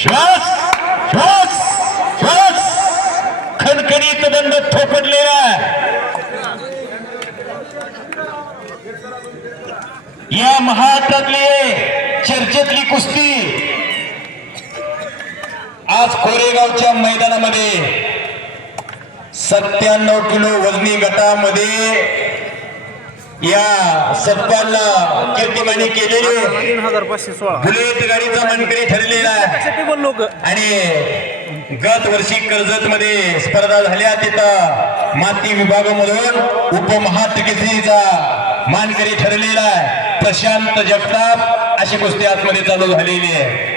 श्वास श्वास श्वास खणखणीत दंड आहे या महाराष्ट्रातली चर्चेतली कुस्ती आज कोरेगावच्या मैदानामध्ये सत्त्याण्णव किलो वजनी गटामध्ये या सत्पालला कीर्तिमानी केलेले. तीन हजार पाचशे सोळा बुलेट गाडीचा मानकरी ठरलेला आहे. आणि गत वर्षी कर्जत मध्ये स्पर्धा झाल्या तिथं माती विभागामधून उपमहात्रिकेचा मानकरी ठरलेला आहे. प्रशांत जगताप अशी कुस्ती आतमध्ये चालू झालेली आहे.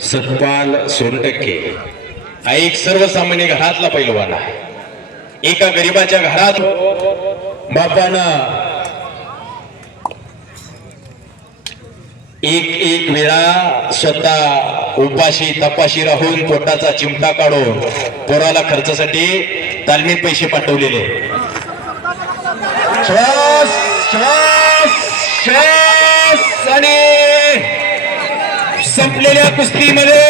सतपाल सोनटक्के. हा एक सर्वसामान्य घरातला पैलवान आहे. एका गरीबाच्या घरात बापानं एक एक वेळा स्वतः उपाशी तपाशी राहून पोटाचा चिमटा काढून पोराला खर्चासाठी तालमीत पैसे पाठवलेले. श्वास श्वास श्वास आणि संपलेल्या कुस्तीमध्ये